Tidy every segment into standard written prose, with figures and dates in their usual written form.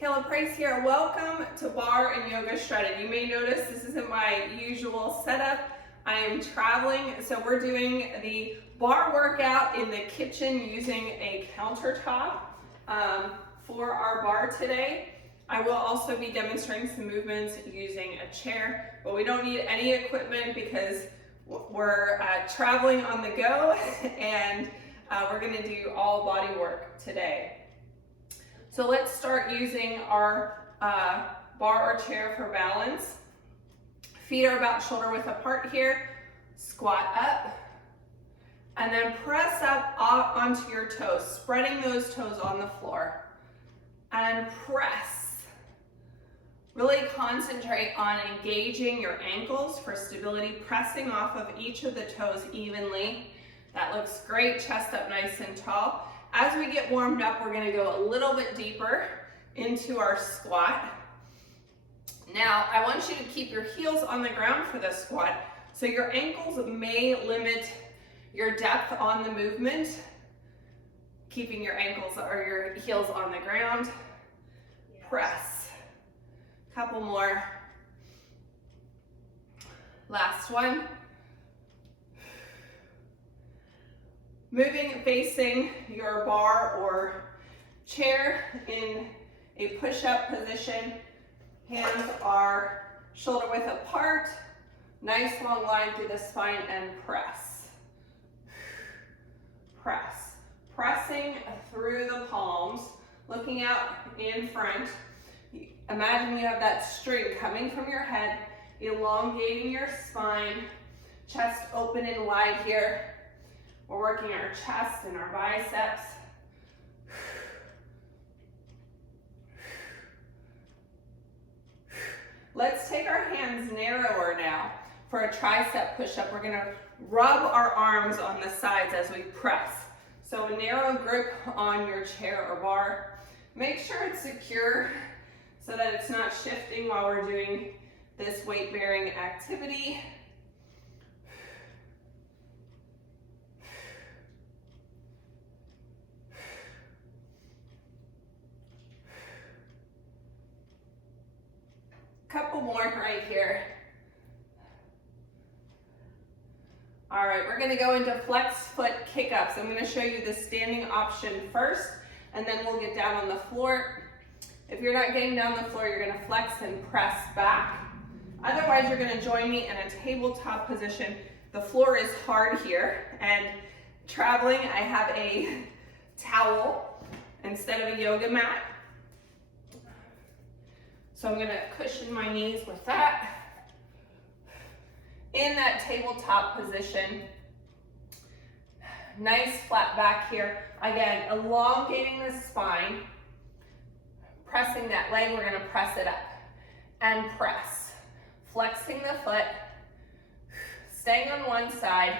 Kayla Price here. Welcome to Barre and Yoga SHREDDED. You may notice this isn't my usual setup. I am traveling, so we're doing the bar workout in the kitchen using a countertop for our bar today. I will also be demonstrating some movements using a chair, but we don't need any equipment because we're traveling on the go and we're going to do all body work today. So let's start using our bar or chair for balance. Feet are about shoulder width apart here. Squat up. And then press up onto your toes, spreading those toes on the floor. And press. Really concentrate on engaging your ankles for stability, pressing off of each of the toes evenly. That looks great, chest up nice and tall. As we get warmed up, we're gonna go a little bit deeper into our squat. Now, I want you to keep your heels on the ground for the squat. So your ankles may limit your depth on the movement, keeping your ankles or your heels on the ground. Press. Couple more. Last one. Moving, facing your bar or chair in a push-up position. Hands are shoulder width apart. Nice long line through the spine and press. Press. Pressing through the palms, looking out in front. Imagine you have that string coming from your head, elongating your spine, chest open and wide here. We're working our chest and our biceps. Let's take our hands narrower now. For a tricep push-up, we're gonna rub our arms on the sides as we press. So a narrow grip on your chair or bar. Make sure it's secure so that it's not shifting while we're doing this weight-bearing activity. Couple more right here. All right, we're gonna go into flex foot kick-ups. I'm gonna show you the standing option first, and then we'll get down on the floor. If you're not getting down the floor, you're gonna flex and press back. Otherwise, you're gonna join me in a tabletop position. The floor is hard here, and traveling, I have a towel instead of a yoga mat. So I'm gonna cushion my knees with that. In that tabletop position, nice flat back here. Again, elongating the spine, pressing that leg, we're gonna press it up and press. Flexing the foot, staying on one side.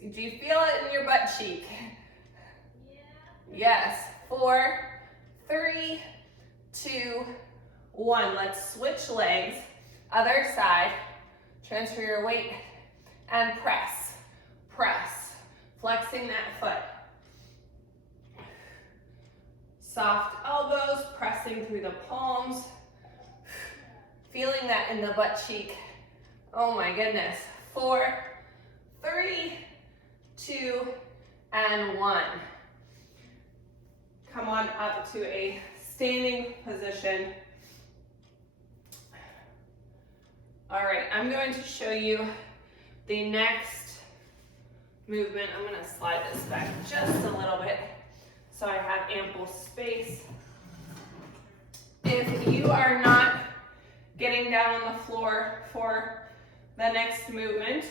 Do you feel it in your butt cheek? Yes, 4, 3, 2, 1. Let's switch legs, other side, transfer your weight, and press, press, flexing that foot. Soft elbows, pressing through the palms, feeling that in the butt cheek. Oh my goodness. 4, 3, 2, and 1. Come on up to a standing position. All right, I'm going to show you the next movement. I'm gonna slide this back just a little bit so I have ample space. If you are not getting down on the floor for the next movement,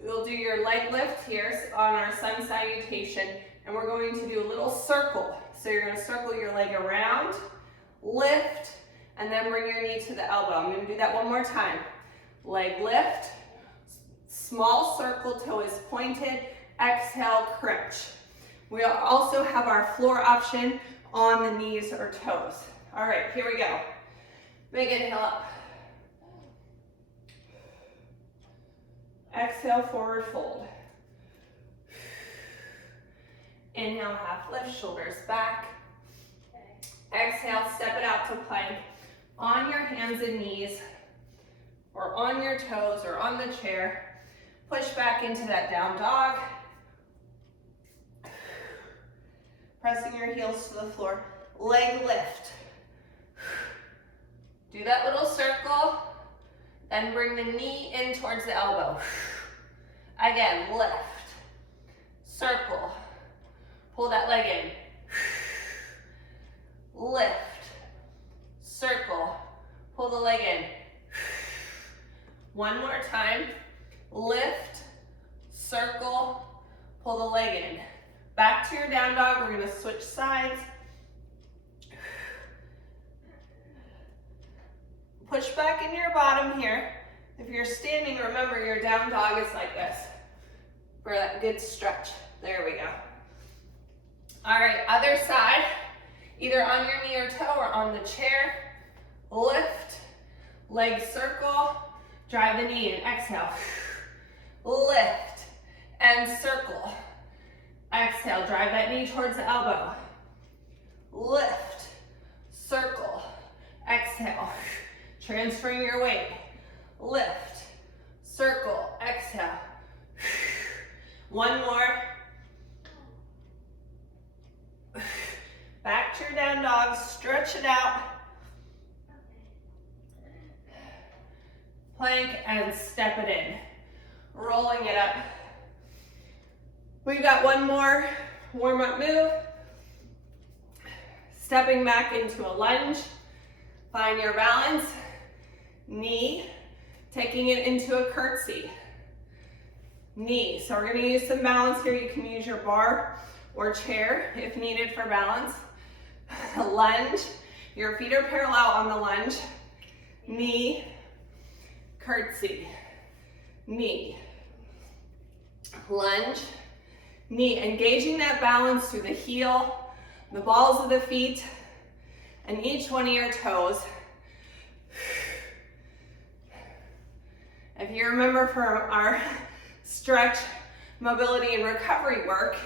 we'll do your leg lift here on our sun salutation, and we're going to do a little circle. So you're gonna circle your leg around, lift, and then bring your knee to the elbow. I'm gonna do that one more time. Leg lift, small circle, toe is pointed, exhale, crunch. We also have our floor option on the knees or toes. All right, here we go. Big inhale up. Exhale, forward fold. Inhale, half lift, shoulders back. Exhale, step it out to plank on your hands and knees, or on your toes, or on the chair. Push back into that down dog. Pressing your heels to the floor. Leg lift. Do that little circle, then bring the knee in towards the elbow. Again, lift, circle, pull that leg in. Lift, circle, pull the leg in. One more time. Lift, circle, pull the leg in. Back to your down dog. We're going to switch sides. Push back into your bottom here. If you're standing, remember your down dog is like this for that good stretch. There we go. All right, other side. Either on your knee or toe or on the chair. Lift, leg circle, drive the knee in. Exhale. Lift and circle. Exhale, drive that knee towards the elbow. Lift, circle, exhale. Transferring your weight. Lift, circle, exhale. One more. Back to your down dog, stretch it out. Plank and step it in. Rolling it up. We've got one more warm-up move. Stepping back into a lunge. Find your balance. Knee, taking it into a curtsy. Knee, so we're gonna use some balance here. You can use your bar or chair if needed for balance. Lunge, your feet are parallel on the lunge. Knee, curtsy, knee, lunge, knee. Engaging that balance through the heel, the balls of the feet, and each one of your toes. If you remember from our stretch, mobility, and recovery work,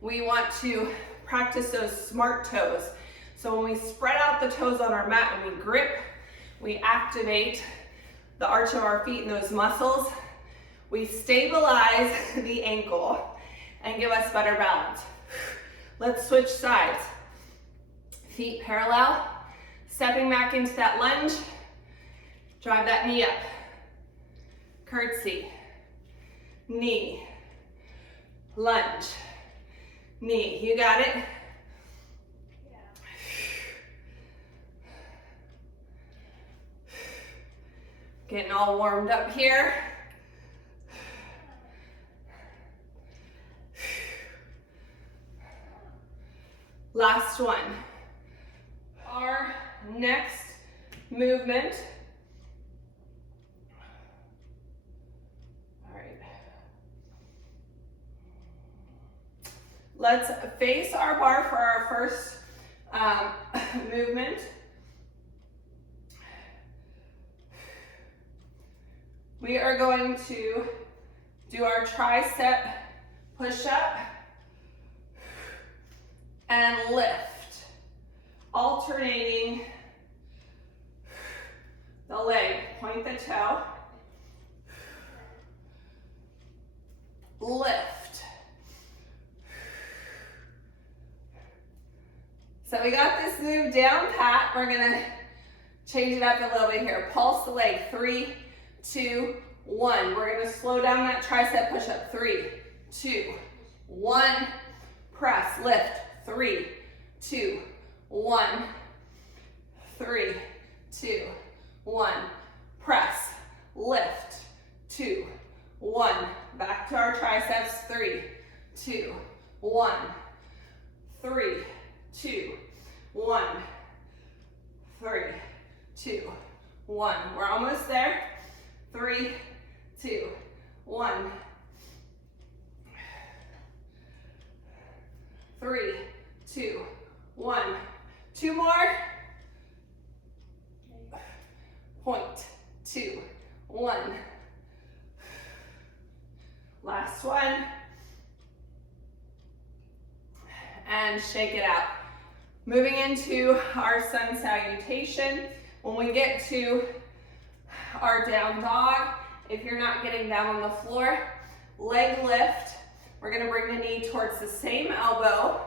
we want to practice those smart toes. So when we spread out the toes on our mat and we grip, we activate the arch of our feet and those muscles. We stabilize the ankle and give us better balance. Let's switch sides. Feet parallel, stepping back into that lunge. Drive that knee up. Curtsy, knee, lunge, knee. You got it? Getting all warmed up here. Last one. Our next movement. All right. Let's face our bar for our first movement. We are going to do our tricep push-up and lift, alternating the leg. Point the toe, lift. So we got this move down pat. We're gonna change it up a little bit here. Pulse the leg, 3, 2, 1. We're gonna slow down that tricep push-up. 3, 2, 1. Press, lift. 3, 2, 1. 3, 2, 1. Press, lift. 2, 1. Back to our triceps. 3, 2, 1. 3, 2, 1. 3, 2, 1. We're almost there. 3, 2, 1. 3, 2, 1. 2 more. Point, 2, 1. Last one. And shake it out. Moving into our sun salutation. When we get to our down dog, if you're not getting down on the floor, leg lift. We're gonna bring the knee towards the same elbow,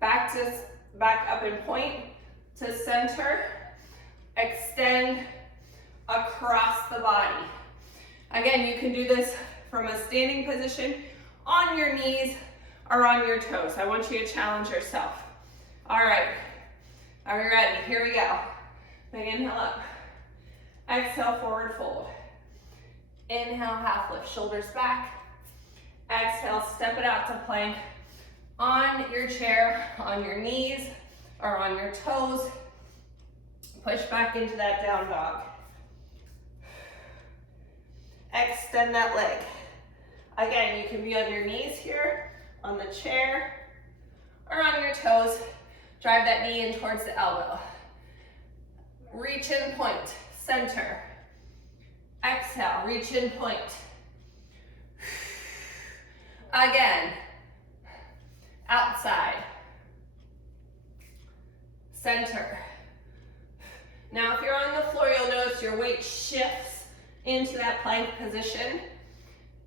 back up and point to center, extend across the body. Again, you can do this from a standing position, on your knees, or on your toes. I want you to challenge yourself. All right, are we ready? Here we go. Big inhale up. Exhale, forward fold. Inhale, half lift, shoulders back. Exhale, step it out to plank on your chair, on your knees, or on your toes. Push back into that down dog. Extend that leg. Again, you can be on your knees here, on the chair, or on your toes. Drive that knee in towards the elbow. Reach in, point, center. Exhale, reach in, point. Again, outside, center. Now if you're on the floor, you'll notice your weight shifts into that plank position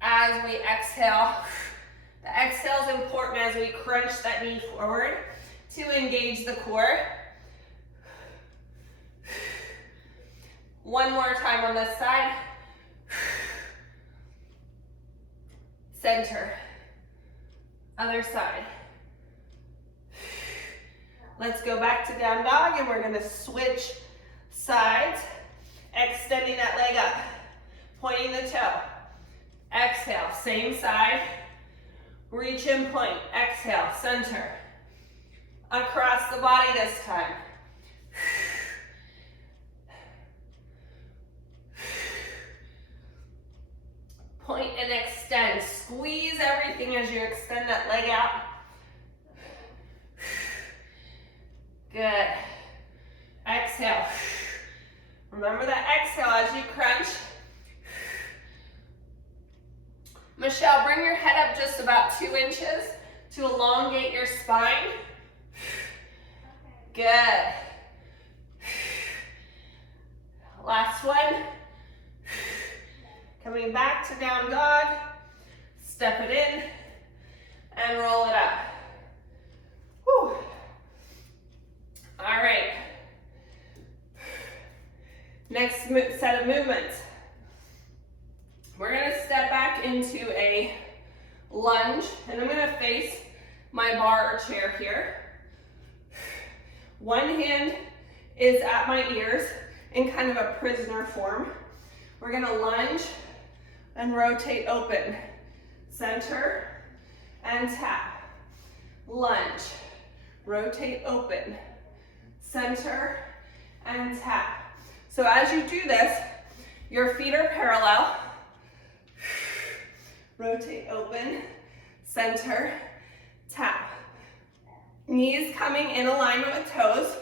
as we exhale. The exhale is important as we crunch that knee forward to engage the core. One more time on this side. Center. Other side. Let's go back to down dog and we're going to switch sides, extending that leg up, pointing the toe. Exhale, same side. Reach in, point. Exhale, center. Across the body this time. Point and extend. Squeeze everything as you extend that leg out. Good. Exhale. Remember that exhale as you crunch. Michelle, bring your head up just about 2 inches to elongate your spine. Good. Last one. Coming back to down dog. Step it in and roll it up. Whew. All right. Next set of movements. We're going to step back into a lunge, and I'm going to face my bar or chair here. One hand is at my ears in kind of a prisoner form. We're going to lunge and rotate open. Center and tap. Lunge. Rotate open. Center and tap. So as you do this, your feet are parallel. Rotate open. Center. Tap. Knees coming in alignment with toes.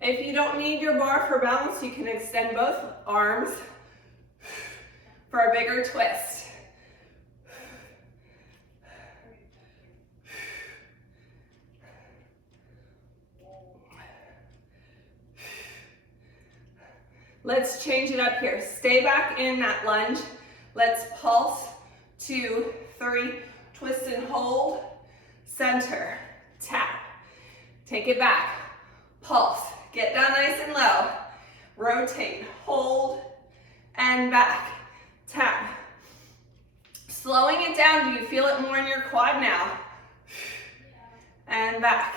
If you don't need your bar for balance, you can extend both arms for a bigger twist. Let's change it up here. Stay back in that lunge. Let's pulse. 2, 3, twist and hold. Center, tap. Take it back. Pulse. Get down nice and low. Rotate, hold, and back. Tap. Slowing it down, do you feel it more in your quad now? And back.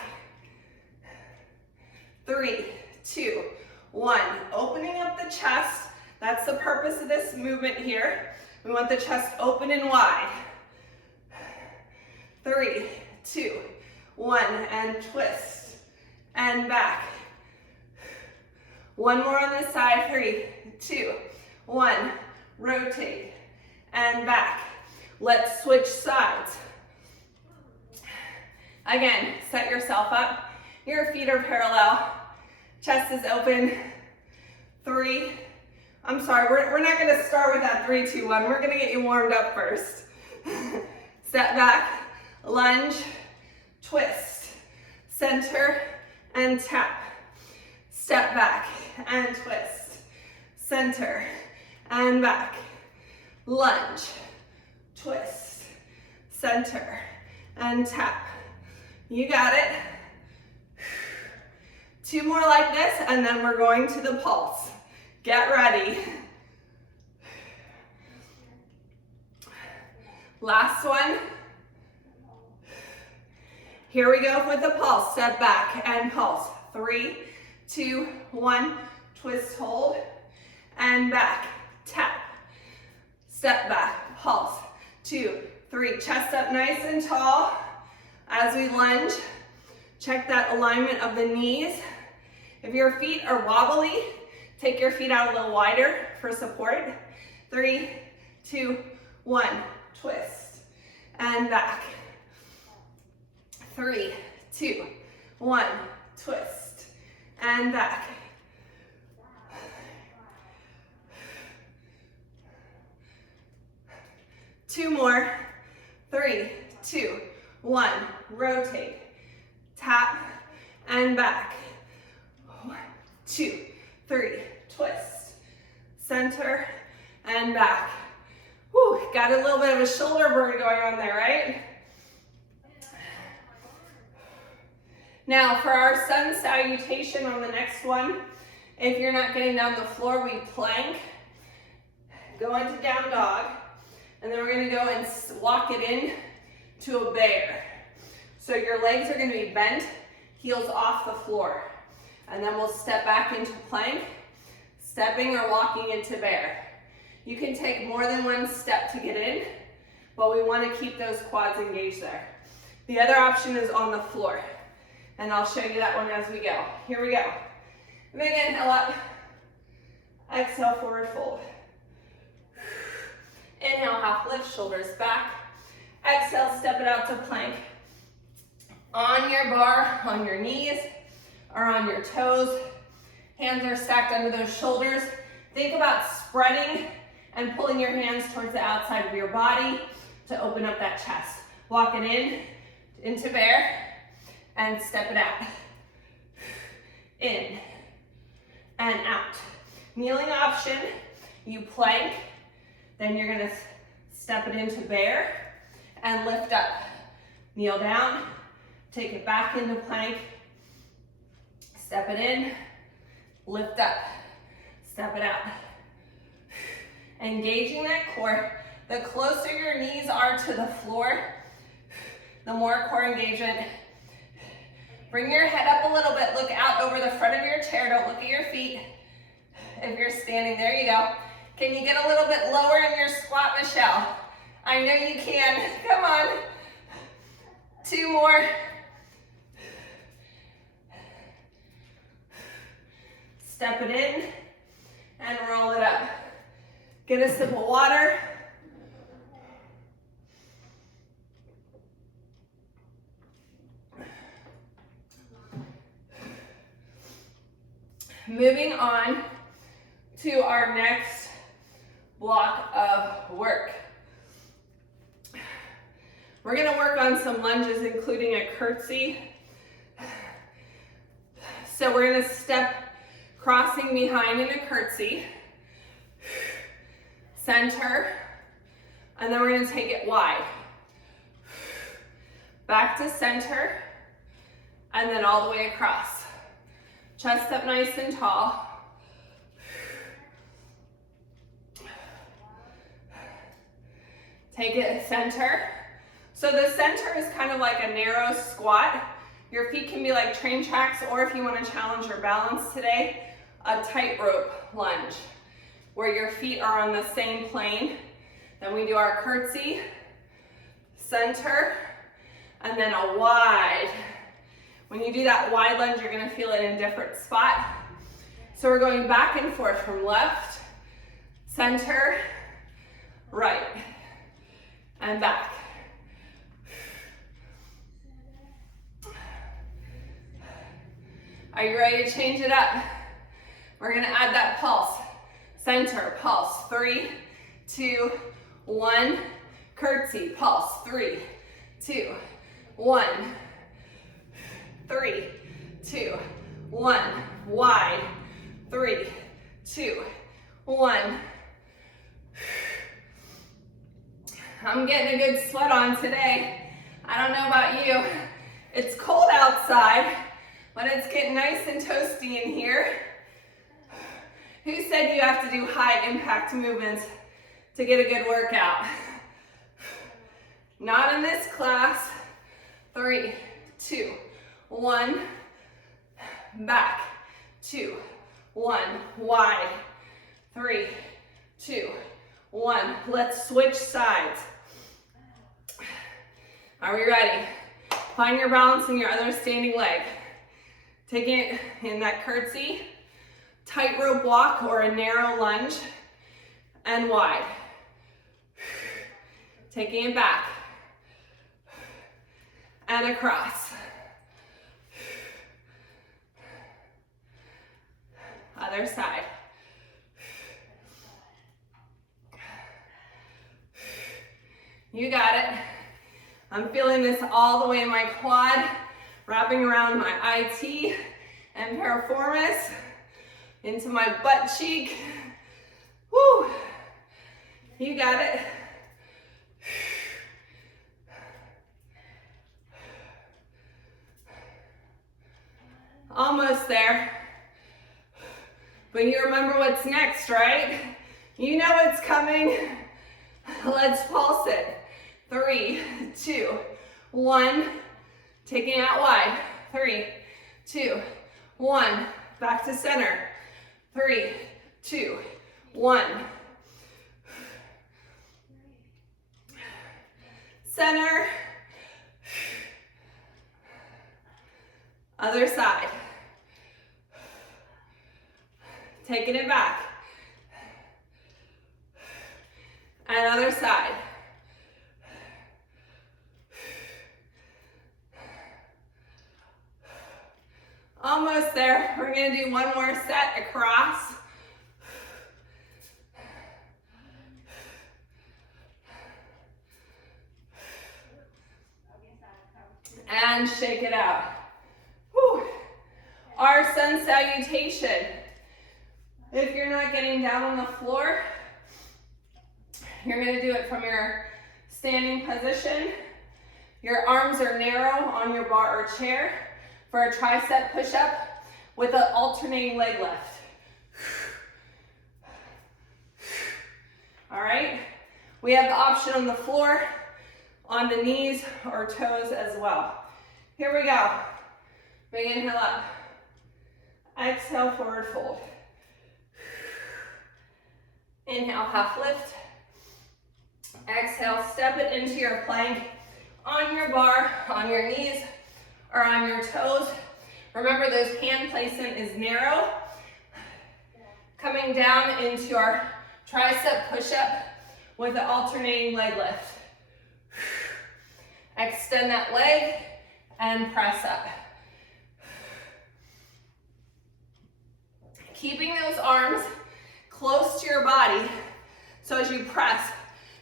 3, 2, 1. Opening up the chest. That's the purpose of this movement here. We want the chest open and wide. 3, 2, 1, and twist. And back. One more on this side. 3, 2, 1. Rotate and back. Let's switch sides. Again, set yourself up. Your feet are parallel. Chest is open. 3. I'm sorry, we're not gonna start with that 3, 2, 1. We're gonna get you warmed up first. Step back, lunge, twist, center, and tap. Step back and twist, center, and back. Lunge, twist, center, and tap. You got it. 2 more like this, and then we're going to the pulse. Get ready. Last one. Here we go with the pulse. Step back and pulse. 3, 2, 1. Twist, hold, and back. Tap. Step back, pulse. 2, 3. Chest up nice and tall. As we lunge, check that alignment of the knees. If your feet are wobbly, take your feet out a little wider for support. 3, 2, 1. Twist and back. 3, 2, 1. Twist and back. Two more. 3, 2, 1. Rotate. Tap and back. 1, 2, 3. Twist. Center and back. Whew, got a little bit of a shoulder burn going on there, right? Now for our sun salutation on the next one, if you're not getting down the floor, we plank, go into down dog, and then we're gonna go and walk it in to a bear. So your legs are gonna be bent, heels off the floor. And then we'll step back into plank, stepping or walking into bear. You can take more than one step to get in, but we want to keep those quads engaged there. The other option is on the floor, and I'll show you that one as we go. Here we go. Big inhale up, exhale, forward fold. Inhale, half lift, shoulders back. Exhale, step it out to plank. On your bar, on your knees, or on your toes. Hands are stacked under those shoulders. Think about spreading and pulling your hands towards the outside of your body to open up that chest. Walk it in, into bear, and step it out. In, and out. Kneeling option, you plank, then you're gonna step it into bear, and lift up. Kneel down, take it back into plank, step it in, lift up, step it out. Engaging that core. The closer your knees are to the floor, the more core engagement. Bring your head up a little bit. Look out over the front of your chair. Don't look at your feet. If you're standing, there you go. Can you get a little bit lower in your squat, Michelle? I know you can. Come on. 2 more. Step it in and roll it up. Get a sip of water. Moving on to our next block of work. We're going to work on some lunges, including a curtsy. So we're going to step crossing behind in a curtsy. Center, and then we're going to take it wide. Back to center, and then all the way across. Chest up nice and tall. Take it center. So the center is kind of like a narrow squat. Your feet can be like train tracks, or if you want to challenge your balance today, a tightrope lunge, where your feet are on the same plane. Then we do our curtsy, center, and then a wide. When you do that wide lunge, you're gonna feel it in a different spot. So we're going back and forth from left, center, right, and back. Are you ready to change it up? We're gonna add that pulse. Center, pulse, 3, 2, 1. Curtsy, pulse, 3, 2, 1. 3, 2, 1. Wide, 3, 2, 1. I'm getting a good sweat on today. I don't know about you. It's cold outside, but it's getting nice and toasty in here. Who said you have to do high impact movements to get a good workout? Not in this class. 3, 2, 1. Back, 2, 1. Wide, 3, 2, 1. Let's switch sides. Are we ready? Find your balance in your other standing leg. Taking it in that curtsy, tightrope walk or a narrow lunge, and wide. Taking it back and across. Other side. You got it. I'm feeling this all the way in my quad, wrapping around my IT and piriformis, into my butt cheek. Woo! You got it. Almost there. But you remember what's next, right? You know what's coming. Let's pulse it. 3, 2, 1. Taking it out wide. 3, 2, 1. Back to center. 3, 2, 1. Center. Other side. Taking it back. And other side. Almost there. We're going to do one more set across. And shake it out. Whew. Our sun salutation. If you're not getting down on the floor, you're going to do it from your standing position. Your arms are narrow on your bar or chair for a tricep push-up with an alternating leg lift. All right? We have the option on the floor, on the knees or toes as well. Here we go. Big inhale up. Exhale, forward fold. Inhale, half lift. Exhale, step it into your plank on your bar, on your knees, or on your toes. Remember, those hand placement is narrow. Coming down into our tricep push-up with an alternating leg lift. Extend that leg and press up. Keeping those arms close to your body, so as you press,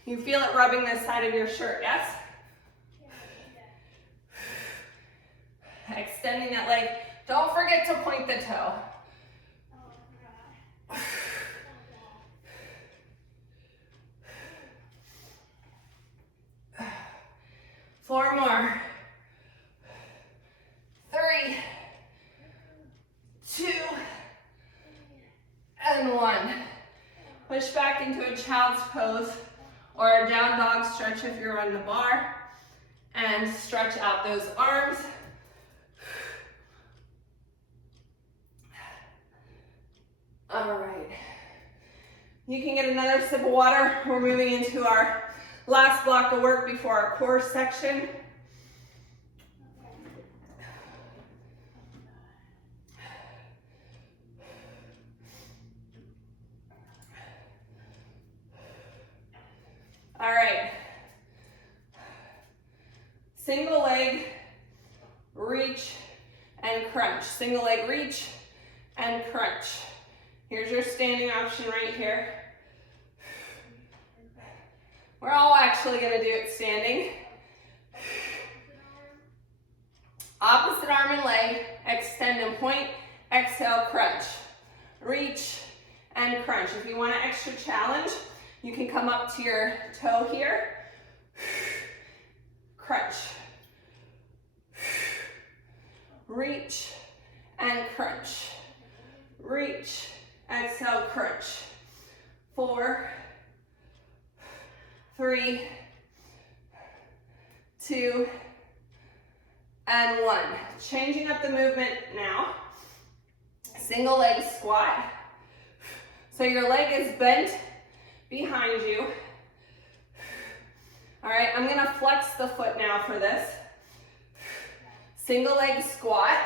you feel it rubbing the side of your shirt, yes? Extending that leg. Don't forget to point the toe. 4 more. 3, 2, and 1. Push back into a child's pose or a down dog stretch if you're on the bar, and stretch out those arms. All right. You can get another sip of water. We're moving into our last block of work before our core section. All right. Single leg, reach, and crunch. Single leg, reach, and crunch. Here's your standing option right here. We're all actually gonna do it standing. Opposite arm and leg, extend and point, exhale, crunch. Reach and crunch. If you want an extra challenge, you can come up to your toe here. Crunch. Reach and crunch. Reach, exhale, crunch. 4, 3, 2, and 1. Changing up the movement now. Single leg squat. So your leg is bent behind you. All right, I'm gonna flex the foot now for this. Single leg squat.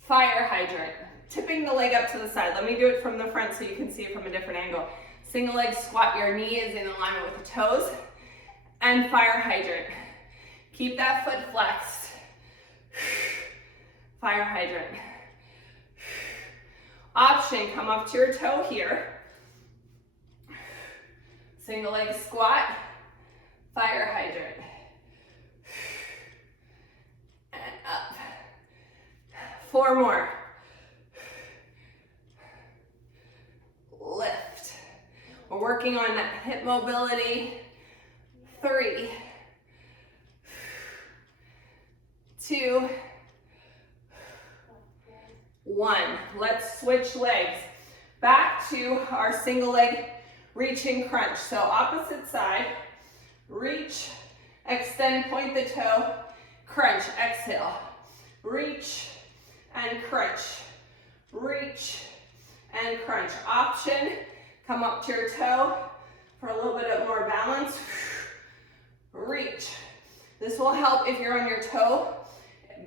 Fire hydrant. Tipping the leg up to the side. Let me do it from the front so you can see it from a different angle. Single leg squat, your knee is in alignment with the toes. And fire hydrant. Keep that foot flexed. Fire hydrant. Option, come up to your toe here. Single leg squat, fire hydrant. And up. 4 more. Lift. We're working on that hip mobility. 3, 2, 1. Let's switch legs. Back to our single leg reach and crunch. So opposite side, reach, extend, point the toe, crunch, exhale. Reach and crunch. Reach and crunch. Option, come up to your toe for a little bit of more balance. Reach. This will help if you're on your toe,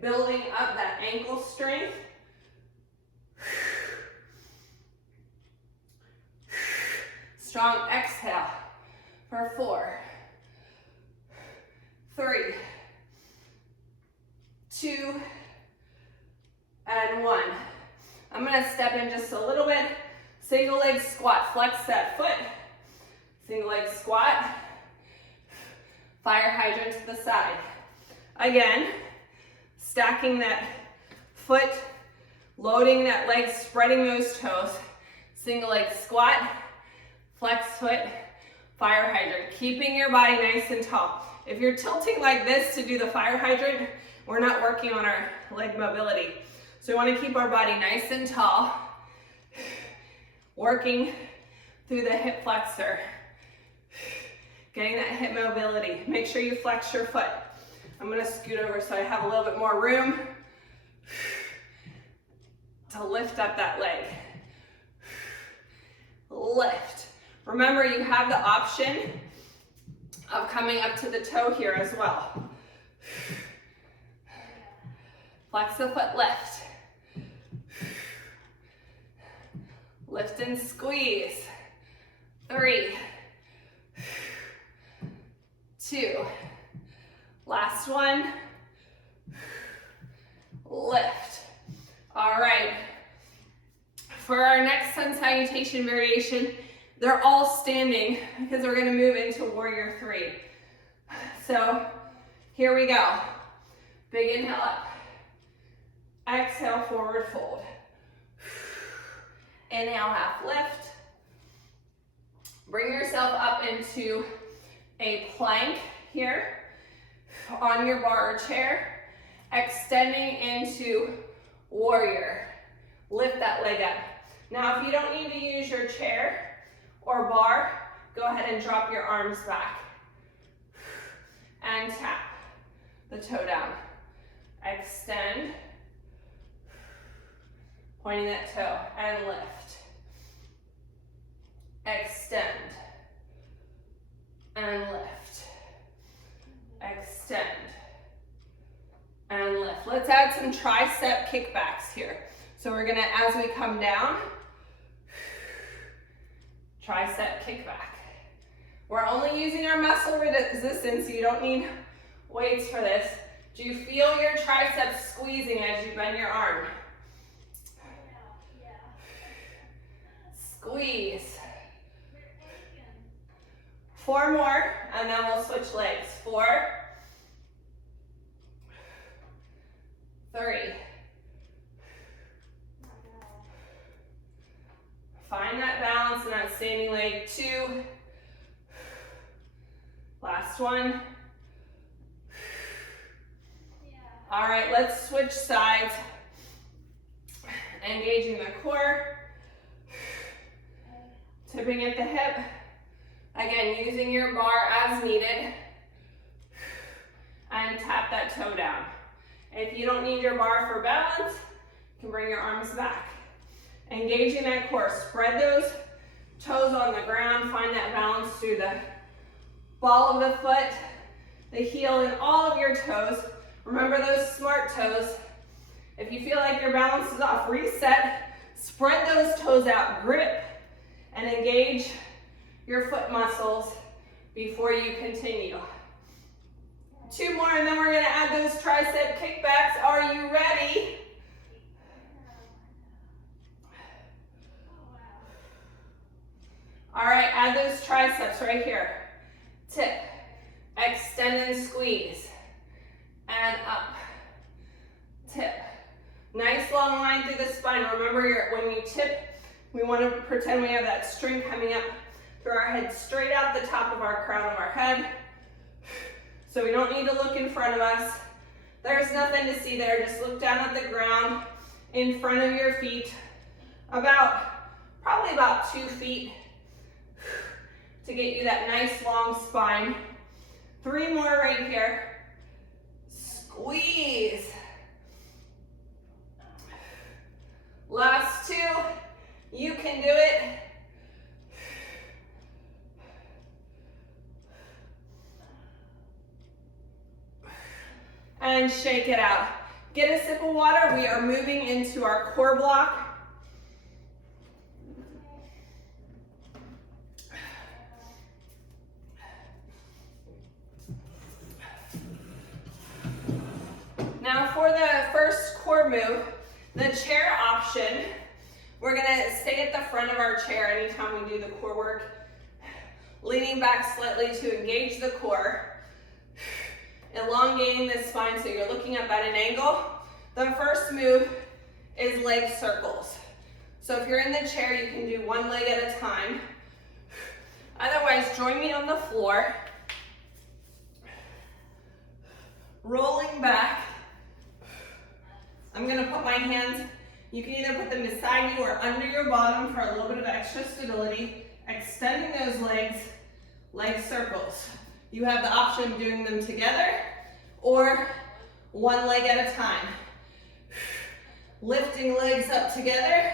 building up that ankle strength. Strong exhale for 4, 3, 2, and 1. I'm gonna step in just a little bit. Single leg squat, flex that foot. Single leg squat. Fire hydrant to the side. Again, stacking that foot, loading that leg, spreading those toes. Single leg squat, flex foot, fire hydrant. Keeping your body nice and tall. If you're tilting like this to do the fire hydrant, we're not working on our leg mobility. So we want to keep our body nice and tall, working through the hip flexor. Getting that hip mobility. Make sure you flex your foot. I'm gonna scoot over so I have a little bit more room to lift up that leg. Lift. Remember, you have the option of coming up to the toe here as well. Flex the foot, lift. Lift and squeeze. 3, 2, last one, lift. All right, for our next sun salutation variation, they're all standing because we're gonna move into warrior 3. So here we go. Big inhale up. Exhale, forward fold. Inhale, half lift. Bring yourself up into a plank here on your bar or chair, extending into warrior. Lift that leg up. Now, if you don't need to use your chair or bar, go ahead and drop your arms back and tap the toe down. Extend, pointing that toe, and lift. Extend and lift. Extend and lift. Let's add some tricep kickbacks here. So we're gonna, as we come down, tricep kickback. We're only using our muscle resistance, so you don't need weights for this. Do you feel your triceps squeezing as you bend your arm? 4 more, and then we'll switch legs. 4, 3. Find that balance in that standing leg. 2. Last one. All right, let's switch sides. Engaging the core. Tipping at the hip. Again, using your bar as needed. And tap that toe down. If you don't need your bar for balance, you can bring your arms back. Engaging that core. Spread those toes on the ground. Find that balance through the ball of the foot, the heel, and all of your toes. Remember those smart toes. If you feel like your balance is off, reset. Spread those toes out. Grip and engage your foot muscles before you continue. 2 more, and then we're going to add those tricep kickbacks. Are you ready? All right, add those triceps right here. Tip, extend and squeeze, and up, tip. Nice long line through the spine. Remember, when you tip, we want to pretend we have that string coming up through our head, straight out the top of our crown of our head. So we don't need to look in front of us. There's nothing to see there. Just look down at the ground in front of your feet, probably about 2 feet, to get you that nice long spine. 3 more right here. Squeeze. Last 2. You can do it. And shake it out. Get a sip of water. We are moving into our core block. Now for the first core move, the chair option, we're gonna stay at the front of our chair anytime we do the core work, leaning back slightly to engage the core, elongating the spine so you're looking up at an angle. The first move is leg circles. So if you're in the chair, you can do 1 leg at a time. Otherwise, join me on the floor, rolling back. I'm gonna put my hands, you can either put them beside you or under your bottom for a little bit of extra stability, extending those legs, leg circles. You have the option of doing them together or 1 leg at a time. Lifting legs up together.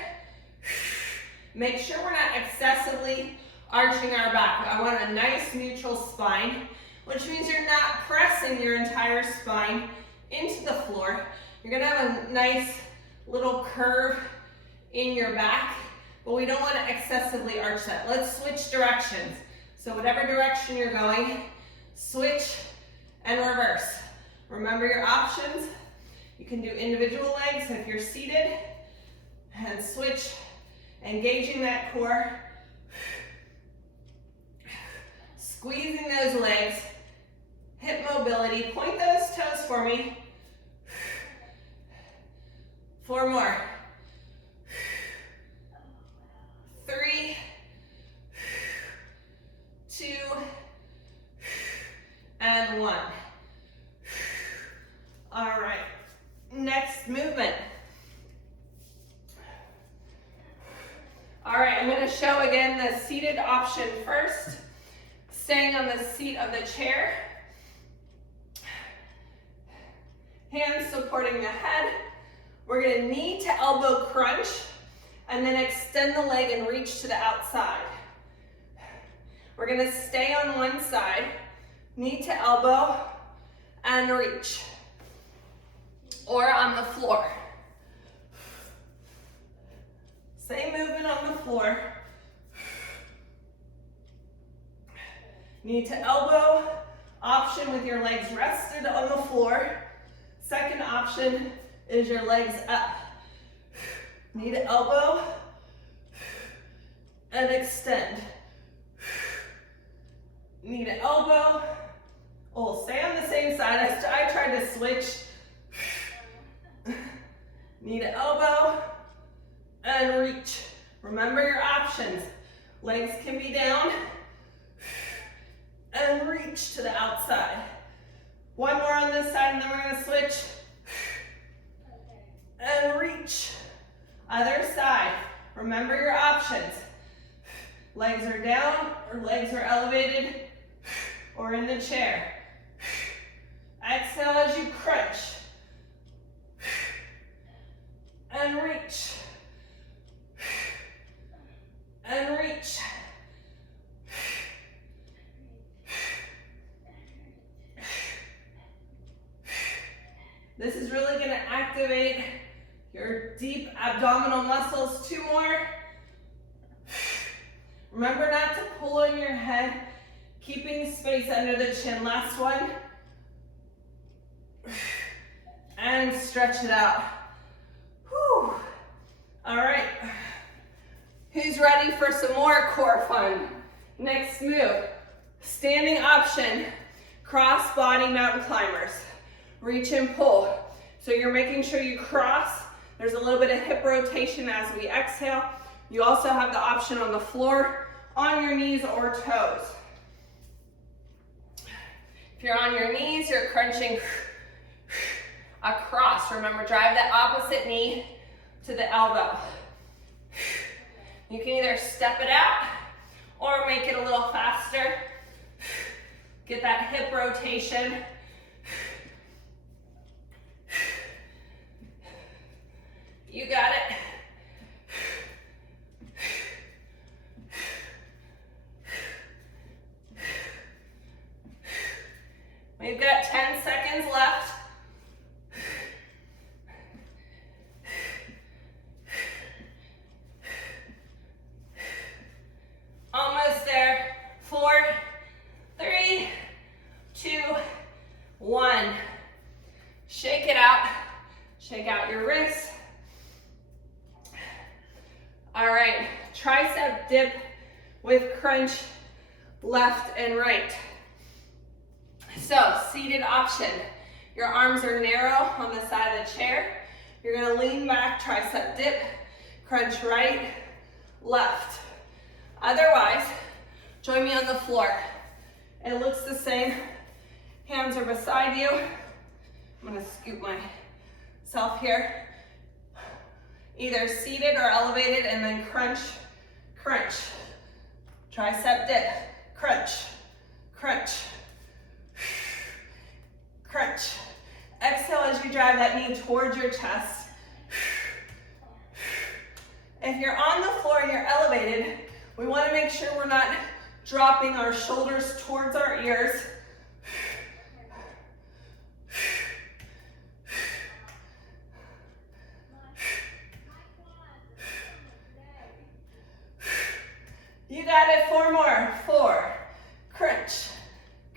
Make sure we're not excessively arching our back. I want a nice neutral spine, which means you're not pressing your entire spine into the floor. You're gonna have a nice little curve in your back, but we don't want to excessively arch that. Let's switch directions. So whatever direction you're going, switch and reverse. Remember your options. You can do individual legs if you're seated, and switch, engaging that core, squeezing those legs, hip mobility. Point those toes for me. 4 more. 3, 2, and 1. All right, next movement. All right, I'm going to show again the seated option first. Staying on the seat of the chair. Hands supporting the head. We're going to knee to elbow crunch, and then extend the leg and reach to the outside. We're going to stay on one side, knee to elbow, and reach. Or on the floor. Same movement on the floor. Knee to elbow, option with your legs rested on the floor. Second option is your legs up. Knee to elbow, and extend. knee to elbow. Oh, stay on the same side. I tried to switch. Knee to elbow and reach. Remember your options. Legs can be down and reach to the outside. One more on this side and then we're gonna switch. And reach. Other side. Remember your options. Legs are down or legs are elevated or in the chair. Exhale as you crunch. And reach. And reach. This is really going to activate your deep abdominal muscles. 2 more. Remember not to pull in your head, keeping space under the chin. Last one. And stretch it out. Whew. All right. Who's ready for some more core fun? Next move. Standing option. Cross body mountain climbers. Reach and pull. So you're making sure you cross. There's a little bit of hip rotation as we exhale. You also have the option on the floor, on your knees or toes. If you're on your knees, you're crunching across. Remember, drive that opposite knee to the elbow. You can either step it out or make it a little faster. Get that hip rotation. You got it. We've got 10 seconds left. Almost there. 4, 3, 2, 1. Shake it out. Shake out your wrists. All right, tricep dip with crunch, left and right. So, seated option. Your arms are narrow on the side of the chair. You're gonna lean back, tricep dip, crunch right, left. Otherwise, join me on the floor. It looks the same. Hands are beside you. I'm gonna scoop myself here. Either seated or elevated and then crunch, crunch. Tricep dip, crunch, crunch, crunch. Exhale as you drive that knee towards your chest. If you're on the floor and you're elevated, we want to make sure we're not dropping our shoulders towards our ears. You got it. 4 more. 4, crunch,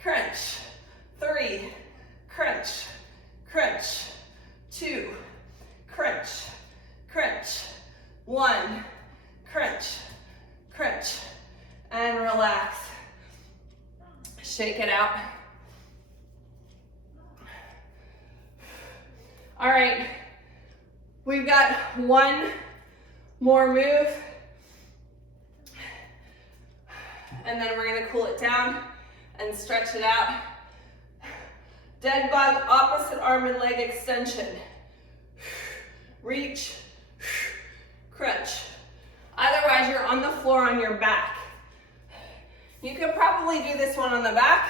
crunch. 3, crunch, crunch. 2, crunch, crunch. 1, crunch, crunch. And relax. Shake it out. All right. We've got 1 more move. And then we're gonna cool it down and stretch it out. Dead bug, opposite arm and leg extension. Reach, crunch. Otherwise, you're on the floor on your back. You could probably do this one on the back.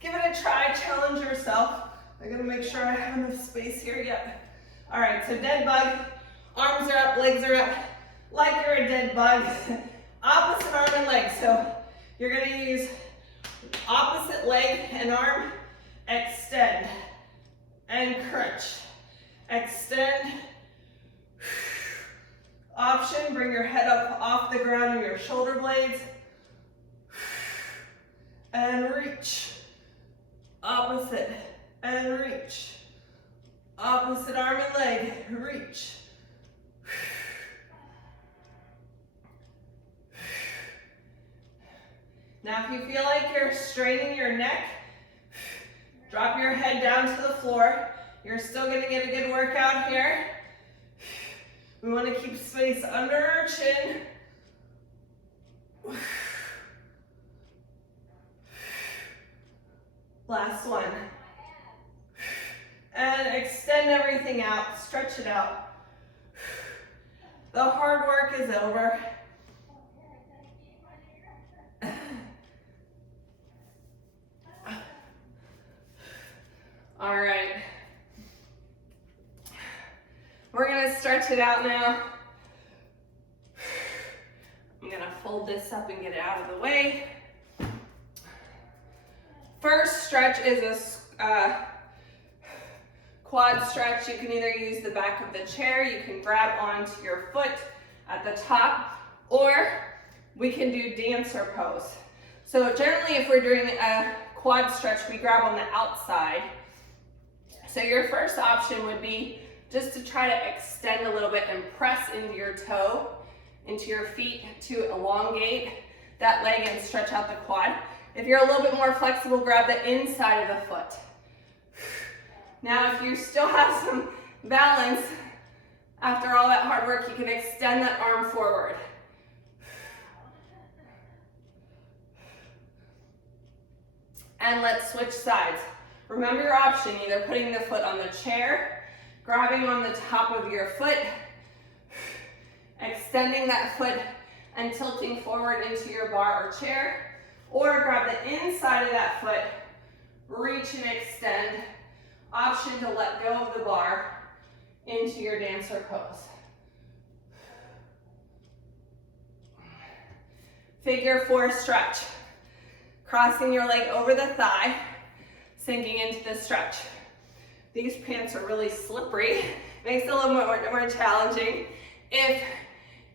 Give it a try, challenge yourself. I gotta make sure I have enough space here yet. All right, so dead bug, arms are up, legs are up, like you're a dead bug. Opposite arm and leg, so you're gonna use opposite leg and arm, extend, and crunch. Extend. Option, bring your head up off the ground and your shoulder blades. And reach. Opposite, and reach. Opposite arm and leg, reach. Now if you feel like you're straining your neck, drop your head down to the floor. You're still gonna get a good workout here. We wanna keep space under our chin. Last one. And extend everything out, stretch it out. The hard work is over. All right. We're gonna stretch it out now. I'm gonna fold this up and get it out of the way. First stretch is a quad stretch. You can either use the back of the chair, you can grab onto your foot at the top, or we can do dancer pose. So generally if we're doing a quad stretch, we grab on the outside. So your first option would be just to try to extend a little bit and press into your toe, into your feet to elongate that leg and stretch out the quad. If you're a little bit more flexible, grab the inside of the foot. Now, if you still have some balance after all that hard work, you can extend that arm forward. And let's switch sides. Remember your option, either putting the foot on the chair, grabbing on the top of your foot, extending that foot and tilting forward into your bar or chair, or grab the inside of that foot, reach and extend. Option to let go of the bar into your dancer pose. Figure 4 stretch. Crossing your leg over the thigh, sinking into the stretch. These pants are really slippery. Makes it a little bit more challenging. If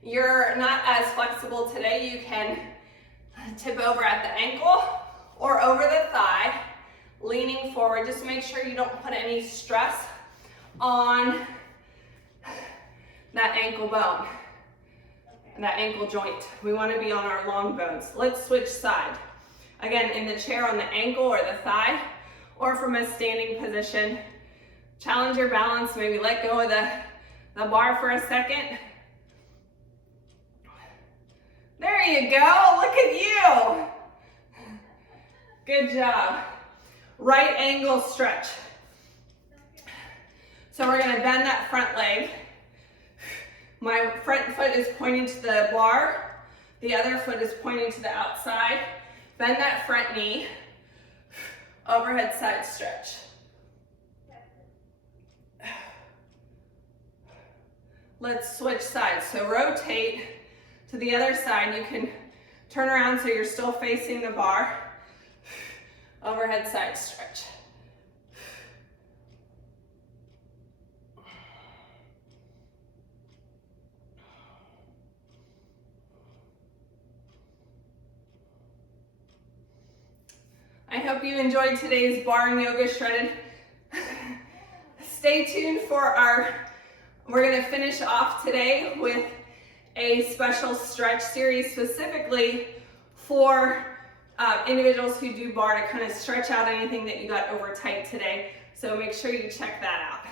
you're not as flexible today, you can tip over at the ankle or over the thigh, leaning forward. Just make sure you don't put any stress on that ankle bone and that ankle joint. We want to be on our long bones. Let's switch side. Again, in the chair on the ankle or the thigh, or from a standing position. Challenge your balance, maybe let go of the bar for a second. There you go, look at you. Good job. Right angle stretch. So we're gonna bend that front leg. My front foot is pointing to the bar. The other foot is pointing to the outside. Bend that front knee. Overhead side stretch. Let's switch sides. So rotate to the other side. You can turn around so you're still facing the bar. Overhead side stretch. I hope you enjoyed today's Barre and Yoga Shredded. Stay tuned for we're gonna finish off today with a special stretch series specifically for individuals who do bar to kind of stretch out anything that you got over tight today. So make sure you check that out.